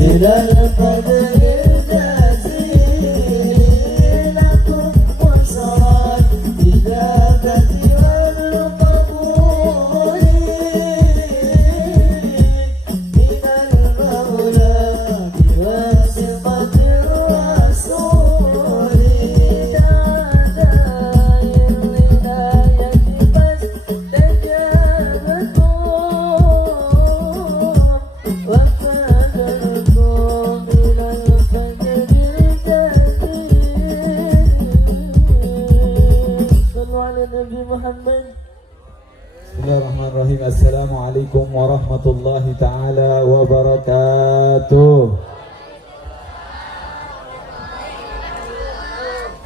إلى القدر الجزيل لكم وصلت إجابة والقبول من المولى بواسطة الرسول دعاء الولاية فاستجابتم وفادركم إلى الفجر الجديد. صلوا على النبي محمد. Bismillahirrahmanirrahim. Assalamualaikum warahmatullahi ta'ala wabarakatuh.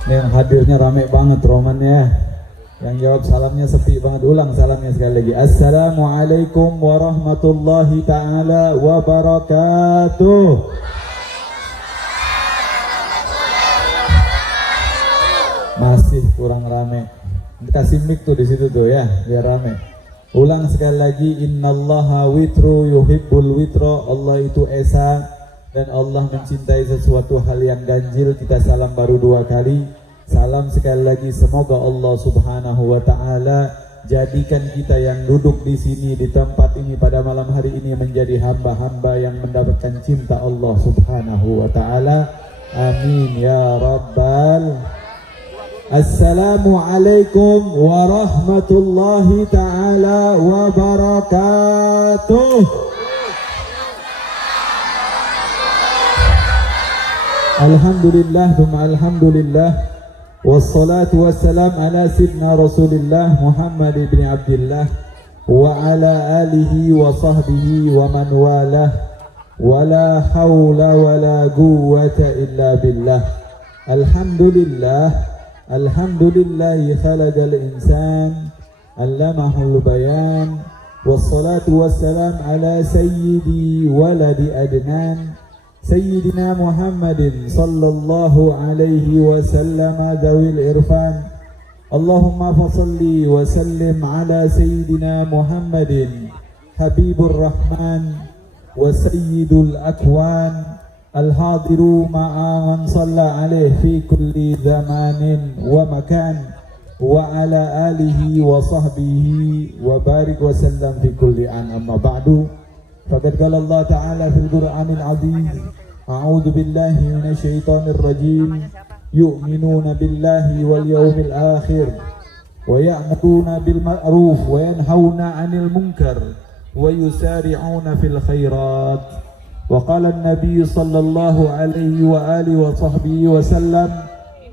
Ini yang hadirnya rame banget Roman ya. Yang jawab salamnya sepi banget. Ulang salamnya sekali lagi. Assalamualaikum warahmatullahi ta'ala wabarakatuh. Masih kurang rame. Kasih mic tuh di situ tuh ya, biar rame. Ulang sekali lagi. Innallaha witru yuhibbul witro. Allah itu esa dan Allah mencintai sesuatu hal yang ganjil. Kita salam baru 2 kali. Salam sekali lagi. Semoga Allah subhanahu wa ta'ala jadikan kita yang duduk di sini, di tempat ini pada malam hari ini menjadi hamba-hamba yang mendapatkan cinta Allah subhanahu wa ta'ala. Amin ya rabbal. Assalamualaikum warahmatullahi ta'ala wabarakatuh. Alhamdulillah, alhamdulillah. Wassalatu wassalam ala sidna Rasulillah Muhammad ibn Abdillah wa ala alihi wa sahbihi wa man walah. Wa la hawla wa la quwwata illa billah. Alhamdulillah. Alhamdulillahi khalaqal insan allamahul bayan. Wassalatu wassalam ala sayyidi waladi adnan Sayyidina Muhammadin sallallahu alaihi wasallam dawil irfan. Allahumma fasalli wa sallim ala Sayyidina Muhammadin Habibur Rahman wa Sayyidul Akwan al-hadiru ma'a man salla alaih fi kulli zamanin wa makan wa ala alihi wa sahbihi wa barik wa sallam fi kulli an. Amma ba'du, faqad qala Allah ta'ala fil Qur'anil 'azim, a'udzu billahi minasy syaithanir rajim, yu'minuna billahi wal yawmil akhir wa ya'muruna bil ma'ruf wa yanhauna 'anil munkar wa yusari'una fil khairat. وقال النبي صلى الله عليه وآله وصحبه وسلم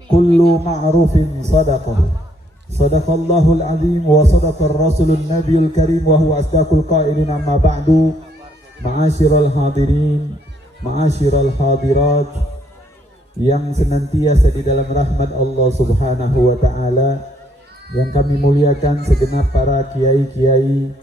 كل معروف صدقة صدق الله العظيم وصدق الرسول النبي الكريم وهو أصدق القائلين. أما بعد معاشر الحاضرين معاشر الحاضرات yang senantiasa di dalam rahmat Allah subhanahu wa ta'ala, yang kami muliakan segenap para kiai-kiai,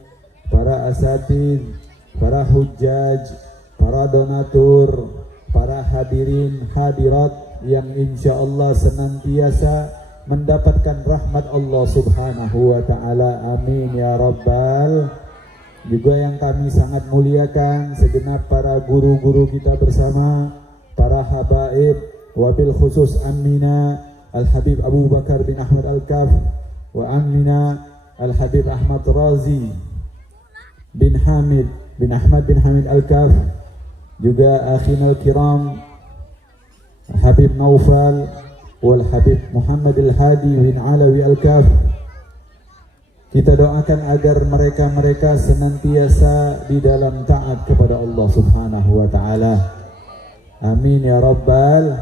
para asatidz, para hujjaj, para donatur, para hadirin hadirat yang insya Allah senantiasa mendapatkan rahmat Allah subhanahu wa ta'ala. Amin ya rabbal. Juga yang kami sangat muliakan segenap para guru-guru kita bersama, para habaib, wabil khusus Amina Al-Habib Abu Bakar bin Ahmad Al-Kaf wa Amina Al-Habib Ahmad Razi bin Hamid bin Ahmad bin Hamid Al-Kaf, juga akhina al-kiram Habib Naufal wal Habib Muhammad Al-Hadi bin Alawi Al-Kaf. Kita doakan agar mereka senantiasa di dalam taat kepada Allah subhanahu wa ta'ala. Amin ya rabbal.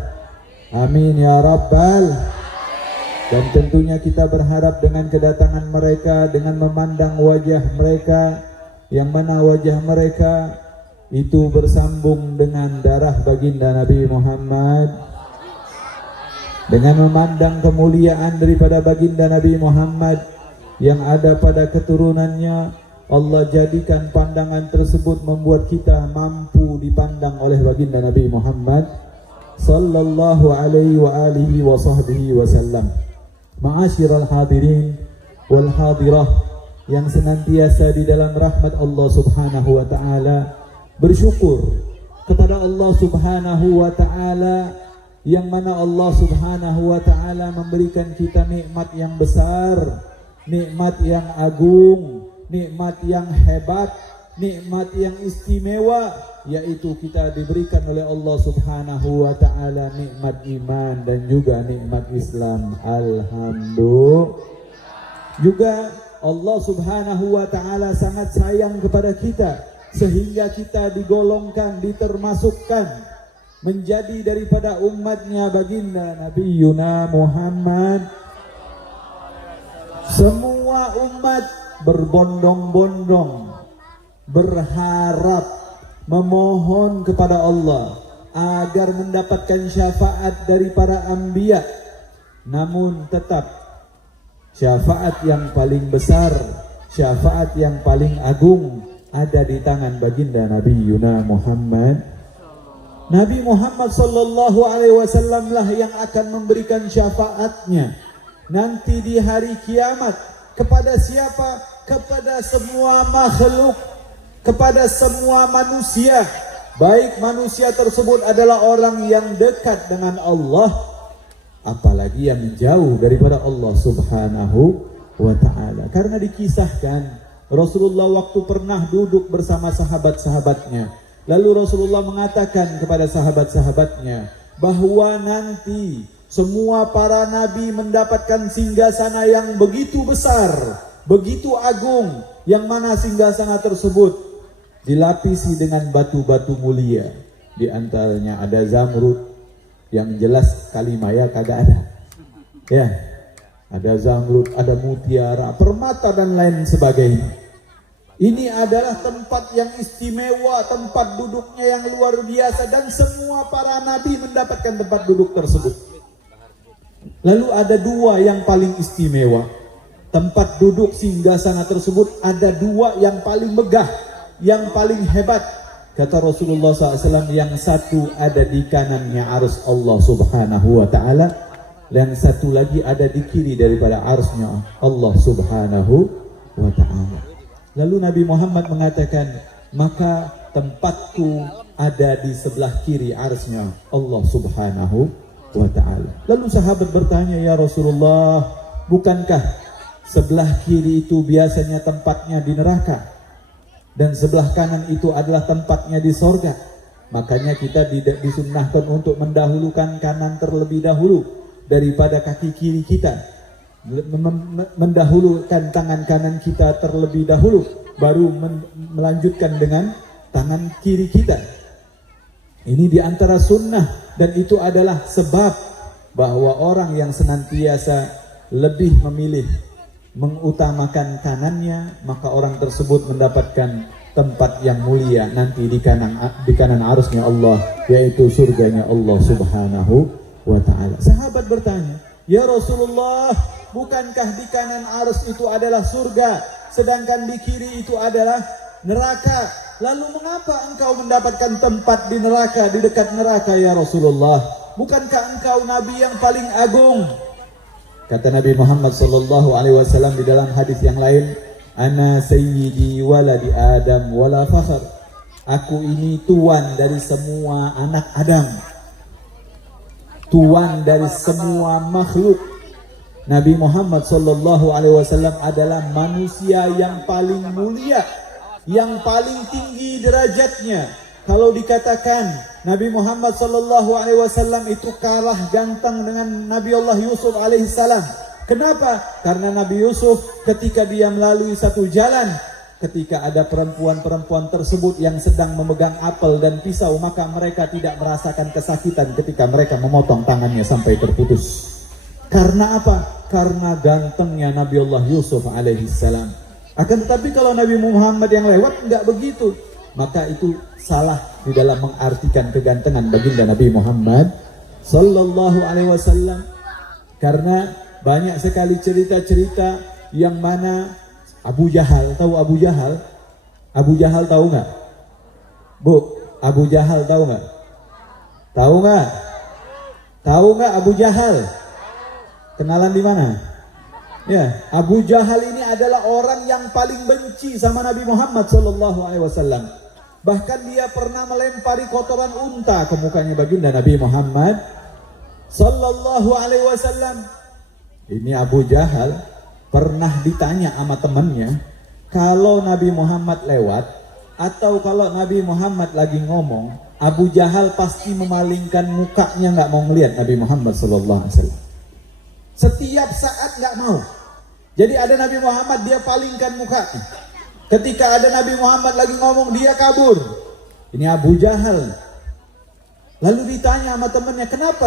Amin ya rabbal. Dan tentunya kita berharap dengan kedatangan mereka, dengan memandang wajah mereka, yang mana wajah mereka itu bersambung dengan darah baginda Nabi Muhammad, dengan memandang kemuliaan daripada baginda Nabi Muhammad yang ada pada keturunannya, Allah jadikan pandangan tersebut membuat kita mampu dipandang oleh baginda Nabi Muhammad sallallahu alaihi wa alihi wa sahbihi wasallam. Ma'asyiral hadirin wal hadirah yang senantiasa di dalam rahmat Allah subhanahu wa ta'ala, bersyukur kepada Allah Subhanahu wa ta'ala, yang mana Allah Subhanahu wa ta'ala memberikan kita nikmat yang besar, nikmat yang agung, nikmat yang hebat, nikmat yang istimewa, yaitu kita diberikan oleh Allah Subhanahu wa ta'ala nikmat iman dan juga nikmat Islam. Alhamdulillah. Juga Allah Subhanahu wa ta'ala sangat sayang kepada kita, sehingga kita digolongkan, ditermasukkan menjadi daripada umatnya baginda Nabi Yuna Muhammad. Semua umat berbondong-bondong berharap, memohon kepada Allah agar mendapatkan syafaat dari para anbiya. Namun tetap syafaat yang paling besar, syafaat yang paling agung ada di tangan baginda Nabi Yuna Muhammad. Nabi Muhammad sallallahu alaihi wasallam lah yang akan memberikan syafaatnya nanti di hari kiamat. Kepada siapa? Kepada semua makhluk, kepada semua manusia. Baik manusia tersebut adalah orang yang dekat dengan Allah, apalagi yang jauh daripada Allah Subhanahu wa ta'ala. Karena dikisahkan Rasulullah waktu pernah duduk bersama sahabat-sahabatnya, lalu Rasulullah mengatakan kepada sahabat-sahabatnya bahwa nanti semua para nabi mendapatkan singgasana yang begitu besar, begitu agung, yang mana singgasana tersebut dilapisi dengan batu-batu mulia. Di antaranya ada zamrud, yang jelas kalimaya kagak ada. Ya, ada zamrud, ada mutiara, permata dan lain sebagainya. Ini adalah tempat yang istimewa, tempat duduknya yang luar biasa, dan semua para nabi mendapatkan tempat duduk tersebut. Lalu ada dua yang paling istimewa. Tempat duduk singgasana tersebut ada dua yang paling megah, yang paling hebat. Kata Rasulullah SAW, yang satu ada di kanannya arus Allah Subhanahu wa ta'ala, dan satu lagi ada di kiri daripada arusnya Allah Subhanahu wa ta'ala. Lalu Nabi Muhammad mengatakan, maka tempatku ada di sebelah kiri arusnya Allah Subhanahu wa ta'ala. Lalu sahabat bertanya, ya Rasulullah, bukankah sebelah kiri itu biasanya tempatnya di neraka, dan sebelah kanan itu adalah tempatnya di sorga? Makanya kita disunnahkan untuk mendahulukan kanan terlebih dahulu daripada kaki kiri kita, mendahulukan tangan kanan kita terlebih dahulu, baru melanjutkan dengan tangan kiri kita. Ini diantara sunnah, dan itu adalah sebab bahwa orang yang senantiasa lebih memilih mengutamakan kanannya, maka orang tersebut mendapatkan tempat yang mulia nanti di kanan arusnya Allah, yaitu surganya Allah Subhanahu wa ta'ala. Sahabat bertanya, ya Rasulullah, bukankah di kanan arus itu adalah surga, sedangkan di kiri itu adalah neraka? Lalu mengapa engkau mendapatkan tempat di neraka, di dekat neraka ya Rasulullah? Bukankah engkau Nabi yang paling agung? Kata Nabi Muhammad sallallahu alaihi wasallam di dalam hadis yang lain, ana sayyidi waladi Adam wala fakhr. Aku ini tuan dari semua anak Adam, tuan dari semua makhluk. Nabi Muhammad sallallahu alaihi wasallam adalah manusia yang paling mulia, yang paling tinggi derajatnya. Kalau dikatakan Nabi Muhammad sallallahu alaihi wasallam itu kalah ganteng dengan Nabi Allah Yusuf alaihi salam. Kenapa? Karena Nabi Yusuf ketika dia melalui satu jalan, ketika ada perempuan-perempuan tersebut yang sedang memegang apel dan pisau, maka mereka tidak merasakan kesakitan ketika mereka memotong tangannya sampai terputus. Karena apa? Karena gantengnya Nabi Allah Yusuf alaihi salam. Akan tetapi kalau Nabi Muhammad yang lewat enggak begitu, maka itu salah di dalam mengartikan kegantengan baginda Nabi Muhammad sallallahu alaihi wasallam. Karena banyak sekali cerita-cerita yang mana Abu Jahal, tahu Abu Jahal? Abu Jahal tahu nggak? Bu, Abu Jahal tahu nggak? Tahu nggak? Tahu nggak Abu Jahal? Kenalan di mana? Ya, Abu Jahal ini adalah orang yang paling benci sama Nabi Muhammad sallallahu alaihi wasallam. Bahkan dia pernah melempari kotoran unta ke mukanya baginda Nabi Muhammad sallallahu alaihi wasallam. Ini Abu Jahal pernah ditanya sama temannya, kalau Nabi Muhammad lewat atau kalau Nabi Muhammad lagi ngomong, Abu Jahal pasti memalingkan mukanya, nggak mau melihat Nabi Muhammad sallallahu alaihi wasallam. Setiap saat nggak mau. Jadi ada Nabi Muhammad, dia palingkan mukanya. Ketika ada Nabi Muhammad lagi ngomong, dia kabur. Ini Abu Jahal. Lalu ditanya sama temannya, kenapa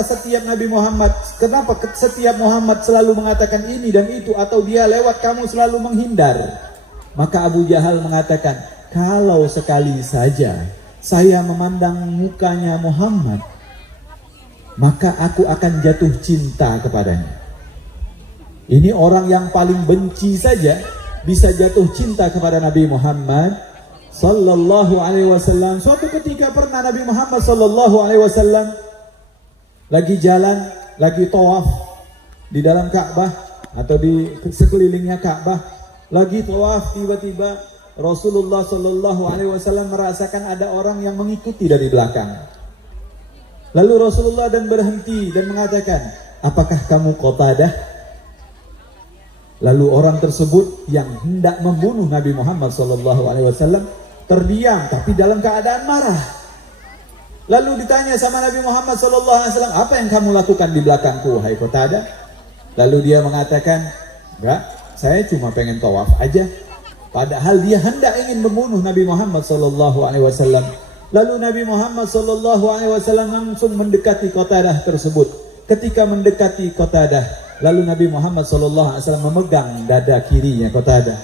setiap Muhammad selalu mengatakan ini dan itu, atau dia lewat kamu selalu menghindar? Maka Abu Jahal mengatakan, kalau sekali saja saya memandang mukanya Muhammad, maka aku akan jatuh cinta kepadanya. Ini orang yang paling benci saja bisa jatuh cinta kepada Nabi Muhammad sallallahu alaihi wasallam. Suatu ketika pernah Nabi Muhammad sallallahu alaihi wasallam lagi jalan, lagi tawaf di dalam Ka'bah atau di sekelilingnya Ka'bah, lagi tawaf, tiba-tiba Rasulullah sallallahu alaihi wasallam merasakan ada orang yang mengikuti dari belakang. Lalu Rasulullah dan berhenti dan mengatakan, apakah kamu Qatadah? Lalu orang tersebut yang hendak membunuh Nabi Muhammad SAW terdiam, tapi dalam keadaan marah. Lalu ditanya sama Nabi Muhammad SAW, apa yang kamu lakukan di belakangku, hai Qatadah? Lalu dia mengatakan, enggak, saya cuma pengen tawaf aja. Padahal dia hendak ingin membunuh Nabi Muhammad SAW. Lalu Nabi Muhammad SAW langsung mendekati Qatadah tersebut. Ketika mendekati Qatadah, lalu Nabi Muhammad SAW memegang dada kirinya Qatadah.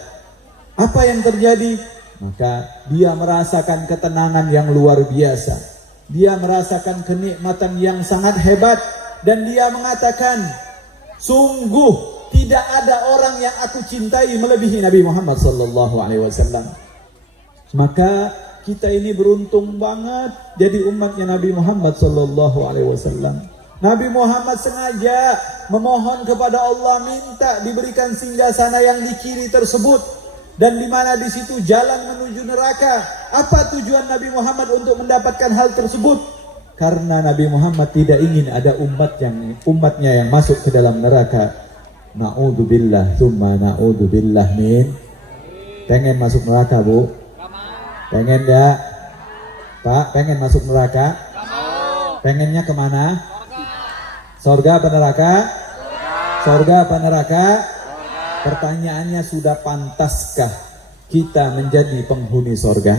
Apa yang terjadi? Maka dia merasakan ketenangan yang luar biasa. Dia merasakan kenikmatan yang sangat hebat. Dan dia mengatakan, sungguh tidak ada orang yang aku cintai melebihi Nabi Muhammad SAW. Maka kita ini beruntung banget jadi umatnya Nabi Muhammad SAW. Nabi Muhammad sengaja memohon kepada Allah, minta diberikan singgasana yang di kiri tersebut, dan di mana di situ jalan menuju neraka. Apa tujuan Nabi Muhammad untuk mendapatkan hal tersebut? Karena Nabi Muhammad tidak ingin ada umatnya yang masuk ke dalam neraka. Na'udzubillah, tsumma na'udzubillah min. Pengen masuk neraka, Bu? Pengen enggak? Pak, pengen masuk neraka? Pengennya kemana? Sorga apa neraka? Sorga apa neraka? Pertanyaannya, sudah pantaskah kita menjadi penghuni sorga?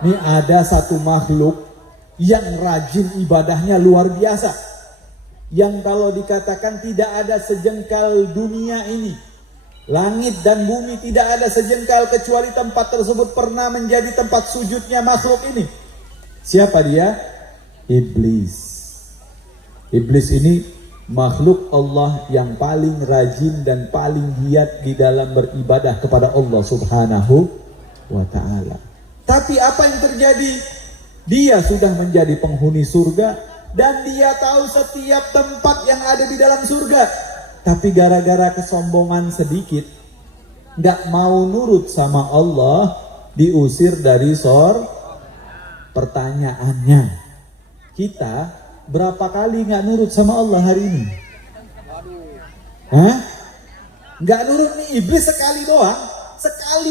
Ini ada satu makhluk yang rajin ibadahnya luar biasa, yang kalau dikatakan tidak ada sejengkal dunia ini, langit dan bumi tidak ada sejengkal kecuali tempat tersebut pernah menjadi tempat sujudnya makhluk ini. Siapa dia? Iblis. Iblis ini makhluk Allah yang paling rajin dan paling giat di dalam beribadah kepada Allah Subhanahu wa ta'ala. Tapi apa yang terjadi? Dia sudah menjadi penghuni surga dan dia tahu setiap tempat yang ada di dalam surga. Tapi gara-gara kesombongan sedikit, gak mau nurut sama Allah, diusir dari surga. Pertanyaannya, kita berapa kali nggak nurut sama Allah hari ini? Nggak nurut nih, iblis sekali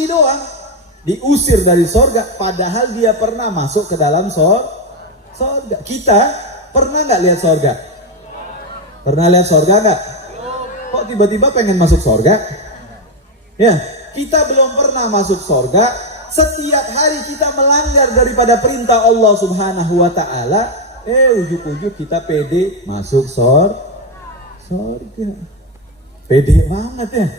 doang diusir dari sorga, padahal dia pernah masuk ke dalam sorga. Kita pernah nggak lihat sorga? Pernah lihat sorga nggak? Kok tiba-tiba pengen masuk sorga? Ya, kita belum pernah masuk sorga. Setiap hari kita melanggar daripada perintah Allah Subhanahu wa ta'ala. Ujuk-ujuk kita pede masuk sorga. Pede banget ya.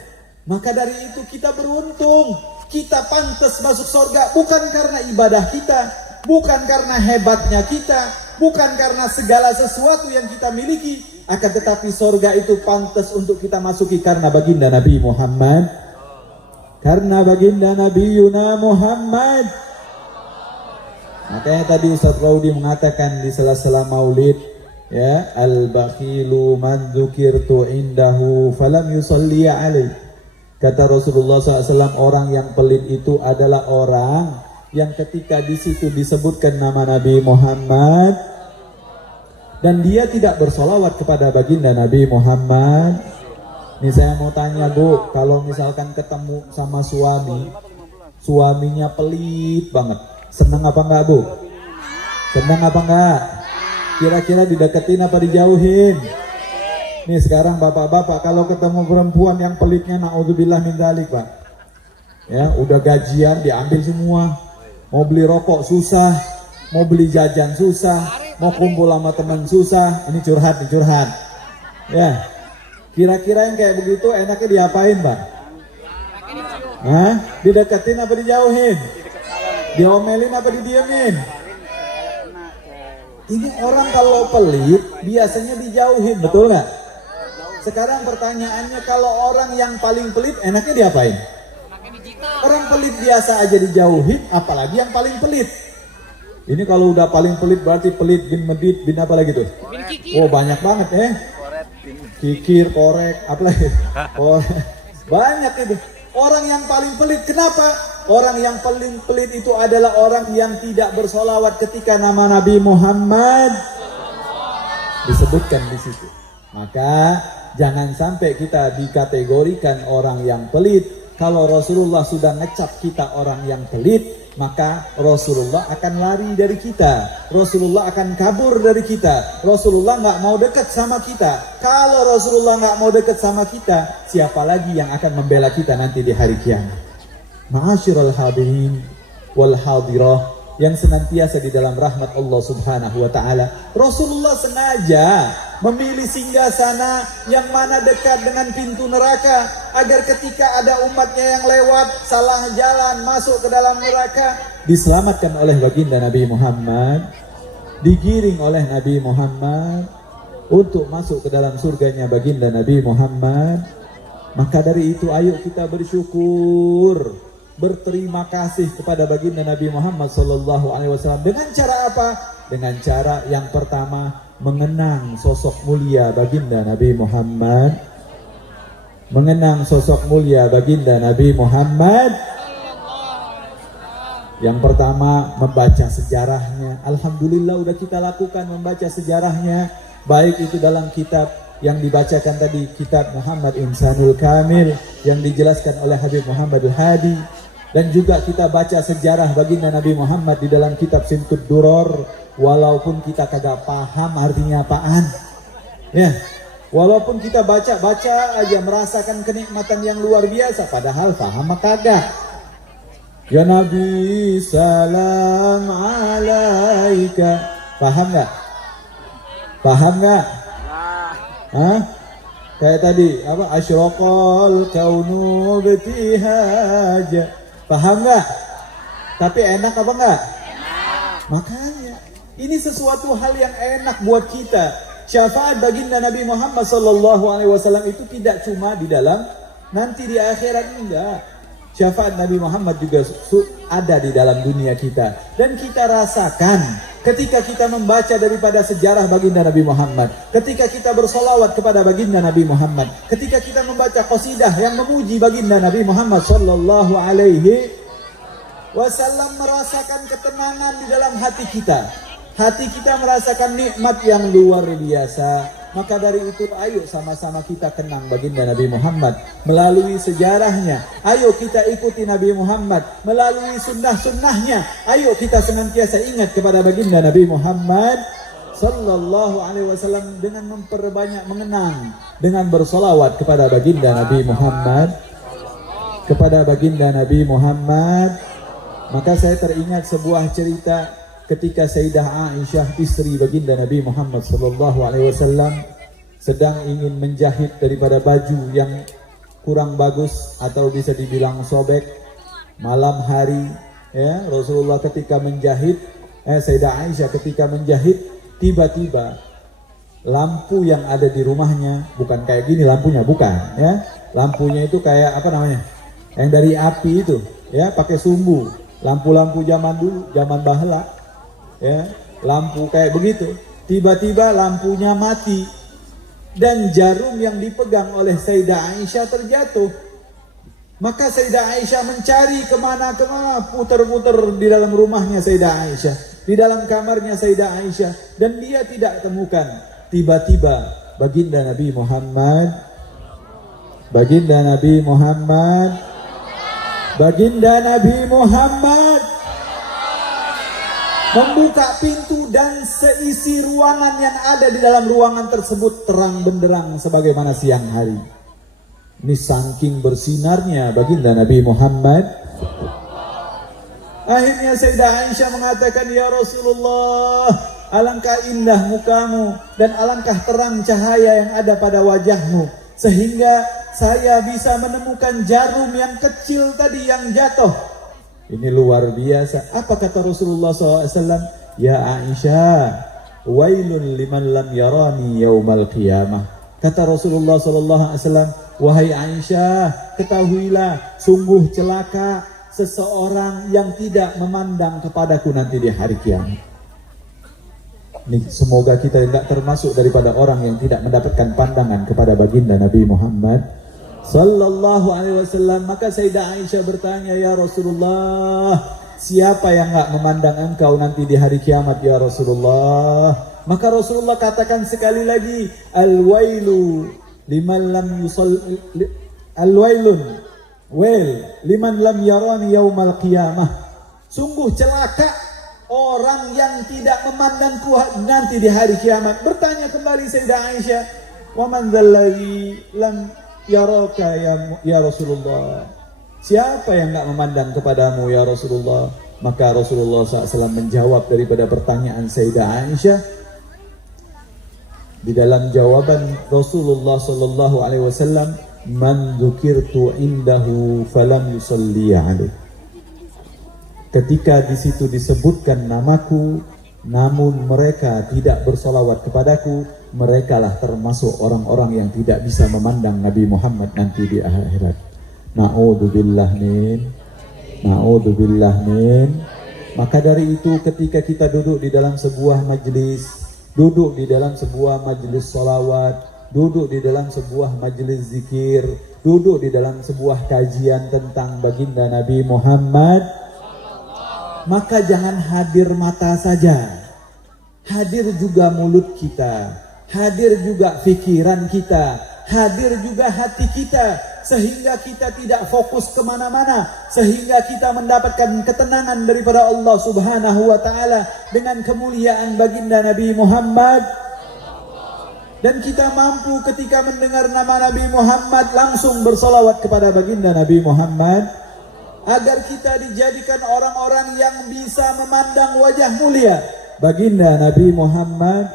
Maka dari itu kita beruntung. Kita pantas masuk sorga bukan karena ibadah kita, bukan karena hebatnya kita, bukan karena segala sesuatu yang kita miliki, akan tetapi sorga itu pantas untuk kita masuki karena baginda Nabi Muhammad. Karena baginda Nabi Yuna Muhammad. Makanya tadi Ustaz Raudi mengatakan di sela-sela maulid, ya, al-bakhilu man dzukirtu indahu falam yusalli alaih. Kata Rasulullah SAW, orang yang pelit itu adalah orang yang ketika di situ disebutkan nama Nabi Muhammad dan dia tidak bersolawat kepada baginda Nabi Muhammad. Nih saya mau tanya Bu, kalau misalkan ketemu sama suaminya pelit banget, senang apa enggak Bu? Senang apa enggak? Kira-kira dideketin apa dijauhin? Nih sekarang bapak-bapak kalau ketemu perempuan yang pelitnya, naudzubillah min dzalik Pak, ya udah gajian diambil semua, mau beli rokok susah, mau beli jajan susah, mau kumpul sama teman susah. Ini curhat ya. Kira-kira yang kayak begitu enaknya diapain Pak? Hah? Dideketin apa dijauhin? Diomelin apa didiemin? Ini orang kalau pelit biasanya dijauhin, betul nggak? Sekarang pertanyaannya, kalau orang yang paling pelit enaknya diapain? Orang pelit biasa aja dijauhin, apalagi yang paling pelit. Ini kalau udah paling pelit berarti pelit bin medit bin apa lagi tuh? Oh banyak banget kikir, korek, apa lagi? Banyak itu. Orang yang paling pelit, kenapa? Orang yang paling pelit itu adalah orang yang tidak bersolawat ketika nama Nabi Muhammad disebutkan di situ. Maka jangan sampai kita dikategorikan orang yang pelit. Kalau Rasulullah sudah ngecap kita orang yang pelit, maka Rasulullah akan lari dari kita. Rasulullah akan kabur dari kita. Rasulullah nggak mau dekat sama kita. Kalau Rasulullah nggak mau dekat sama kita, siapa lagi yang akan membela kita nanti di hari kiamat? Ma'asyiral hadirin wal hadirah yang senantiasa di dalam rahmat Allah Subhanahu wa taala. Rasulullah sengaja memilih singgasana yang mana dekat dengan pintu neraka, agar ketika ada umatnya yang lewat salah jalan masuk ke dalam neraka, diselamatkan oleh baginda Nabi Muhammad, digiring oleh Nabi Muhammad untuk masuk ke dalam surganya baginda Nabi Muhammad. Maka dari itu ayo kita bersyukur, berterima kasih kepada baginda Nabi Muhammad SAW. Dengan cara apa? Dengan cara yang pertama, mengenang sosok mulia baginda Nabi Muhammad. Mengenang sosok mulia baginda Nabi Muhammad. Yang pertama, membaca sejarahnya. Alhamdulillah udah kita lakukan membaca sejarahnya, baik itu dalam kitab yang dibacakan tadi, kitab Muhammad Insanul Kamil yang dijelaskan oleh Habib Muhammad Al-Hadi, dan juga kita baca sejarah baginda Nabi Muhammad di dalam kitab Simtud Duror, walaupun kita kagak paham artinya apaan ya, walaupun kita baca aja merasakan kenikmatan yang luar biasa, padahal paham kagak. Ya Nabi salam alaika, paham nggak? Paham nggak? Hah? Kayak tadi apa? Asyraqal kaunu bitihaja. Paham nggak? Tapi enak apa enggak? Makanya ini sesuatu hal yang enak buat kita. Syafaat baginda Nabi Muhammad SAW itu tidak cuma di dalam nanti di akhirat, enggak. Syafaat Nabi Muhammad juga ada di dalam dunia kita, dan kita rasakan ketika kita membaca daripada sejarah baginda Nabi Muhammad, ketika kita bersolawat kepada baginda Nabi Muhammad, ketika kita membaca qasidah yang memuji baginda Nabi Muhammad Sallallahu Alaihi Wasallam, merasakan ketenangan di dalam hati kita. Hati kita merasakan nikmat yang luar biasa. Maka dari itu ayo sama-sama kita kenang baginda Nabi Muhammad melalui sejarahnya. Ayo kita ikuti Nabi Muhammad melalui sunnah-sunnahnya. Ayo kita senantiasa ingat kepada baginda Nabi Muhammad Sallallahu Alaihi Wasallam dengan memperbanyak mengenang, dengan bersolawat kepada baginda Nabi Muhammad, kepada baginda Nabi Muhammad. Maka saya teringat sebuah cerita ketika Sayyidah Aisyah, istri baginda Nabi Muhammad SAW, sedang ingin menjahit daripada baju yang kurang bagus atau bisa dibilang sobek malam hari. Ya, Rasulullah ketika menjahit, Sayyidah Aisyah ketika menjahit, tiba-tiba lampu yang ada di rumahnya, bukan kayak gini lampunya, bukan ya. Lampunya itu kayak apa namanya? Yang dari api itu, ya, pakai sumbu. Lampu-lampu zaman dulu, zaman bahla. Ya, lampu kayak begitu. Tiba-tiba lampunya mati dan jarum yang dipegang oleh Sayyidah Aisyah terjatuh. Maka Sayyidah Aisyah mencari kemana-kemana, putar-putar di dalam rumahnya Sayyidah Aisyah, di dalam kamarnya Sayyidah Aisyah, dan dia tidak temukan. Tiba-tiba baginda Nabi Muhammad membuka pintu, dan seisi ruangan yang ada di dalam ruangan tersebut terang benderang sebagaimana siang hari. Ini saking bersinarnya baginda Nabi Muhammad. Akhirnya Sayyidah Aisyah mengatakan, "Ya Rasulullah, alangkah indah mukamu dan alangkah terang cahaya yang ada pada wajahmu, sehingga saya bisa menemukan jarum yang kecil tadi yang jatuh." Ini luar biasa. Apa kata Rasulullah SAW? "Ya Aisyah, wailun liman lam yarani yaumal qiyamah." Kata Rasulullah SAW, "Wahai Aisyah, ketahuilah, sungguh celaka seseorang yang tidak memandang kepadaku nanti di hari kiamat." Ini semoga kita tidak termasuk daripada orang yang tidak mendapatkan pandangan kepada baginda Nabi Muhammad sallallahu alaihi wasallam. Maka Sayyidah Aisyah bertanya, "Ya Rasulullah, siapa yang enggak memandang engkau nanti di hari kiamat ya Rasulullah?" Maka Rasulullah katakan sekali lagi, "Al-wailu liman lam yusalli al-wailun wail liman lam yarani yaumal qiyamah." Sungguh celaka orang yang tidak memandangku nanti di hari kiamat. Bertanya kembali Sayyidah Aisyah, "Wa man dzalladzi lam yaraka ya Rasulullah?" Siapa yang enggak memandang kepadamu ya Rasulullah? Maka Rasulullah SAW menjawab daripada pertanyaan Sayyidah Aisyah. Di dalam jawaban Rasulullah sallallahu alaihi wasallam, "Man dzukirtu indahu falam yusalli alaihi." Ketika di situ disebutkan namaku, namun mereka tidak bersolawat kepadaku, merekalah termasuk orang-orang yang tidak bisa memandang Nabi Muhammad nanti di akhirat. Na'udzubillah min. Maka dari itu ketika kita duduk di dalam sebuah majlis, duduk di dalam sebuah majelis solawat, duduk di dalam sebuah majelis zikir, duduk di dalam sebuah kajian tentang baginda Nabi Muhammad, maka jangan hadir mata saja, hadir juga mulut kita, hadir juga pikiran kita, hadir juga hati kita, sehingga kita tidak fokus kemana-mana, sehingga kita mendapatkan ketenangan daripada Allah Subhanahu wa Ta'ala dengan kemuliaan baginda Nabi Muhammad. Dan kita mampu ketika mendengar nama Nabi Muhammad langsung bersolawat kepada baginda Nabi Muhammad, agar kita dijadikan orang-orang yang bisa memandang wajah mulia baginda Nabi Muhammad.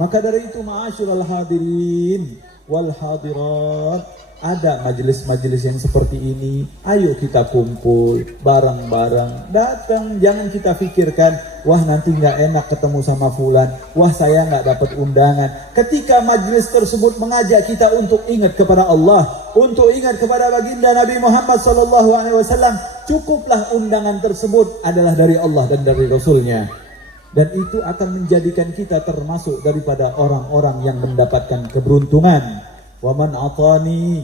Maka dari itu, ma'asyiral hadirin wal hadirat, ada majelis-majelis yang seperti ini, ayo kita kumpul bareng-bareng, datang. Jangan kita pikirkan, wah nanti nggak enak ketemu sama fulan, wah saya nggak dapat undangan. Ketika majelis tersebut mengajak kita untuk ingat kepada Allah, untuk ingat kepada baginda Nabi Muhammad SAW, cukuplah undangan tersebut adalah dari Allah dan dari Rasulnya. Dan itu akan menjadikan kita termasuk daripada orang-orang yang mendapatkan keberuntungan. Waman atani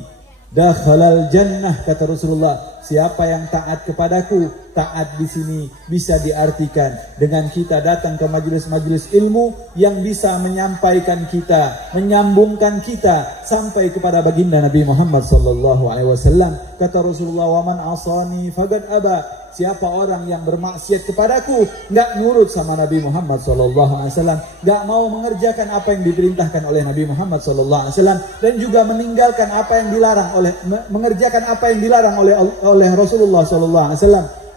dakhalal jannah, kata Rasulullah. Siapa yang taat kepadaku, taat di sini bisa diartikan dengan kita datang ke majelis-majelis ilmu yang bisa menyampaikan kita, menyambungkan kita sampai kepada baginda Nabi Muhammad sallallahu alaihi wasallam. Kata Rasulullah, waman asani faqad aba. Siapa orang yang bermaksiat kepadaku, nggak nurut sama Nabi Muhammad SAW, nggak mau mengerjakan apa yang diperintahkan oleh Nabi Muhammad SAW, dan juga meninggalkan apa yang dilarang mengerjakan apa yang dilarang oleh Rasulullah SAW.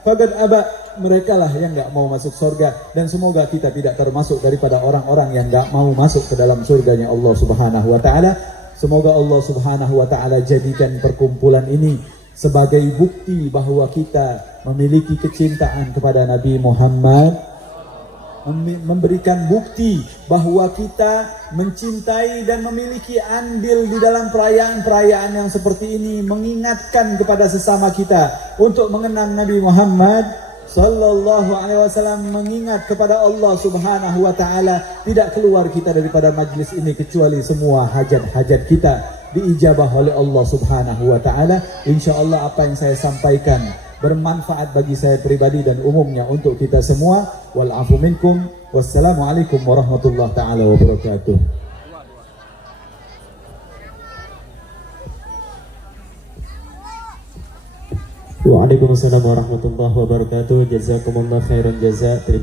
Faqad aba, mereka lah yang nggak mau masuk surga. Dan semoga kita tidak termasuk daripada orang-orang yang nggak mau masuk ke dalam surganya Allah Subhanahu Wa Taala. Semoga Allah Subhanahu Wa Taala jadikan perkumpulan ini sebagai bukti bahwa kita memiliki kecintaan kepada Nabi Muhammad, memberikan bukti bahwa kita mencintai dan memiliki andil di dalam perayaan-perayaan yang seperti ini, mengingatkan kepada sesama kita untuk mengenang Nabi Muhammad sallallahu alaihi wasallam, mengingat kepada Allah Subhanahu wa taala. Tidak keluar kita daripada majlis ini kecuali semua hajat-hajat kita diijabah oleh Allah Subhanahu wa taala. Insyaallah apa yang saya sampaikan bermanfaat bagi saya pribadi dan umumnya untuk kita semua. Wal afu minkum. Wassalamualaikum warahmatullahi taala wabarakatuh. Waalaikumsalam warahmatullahi wabarakatuh. Jazakumullah khairan jaza.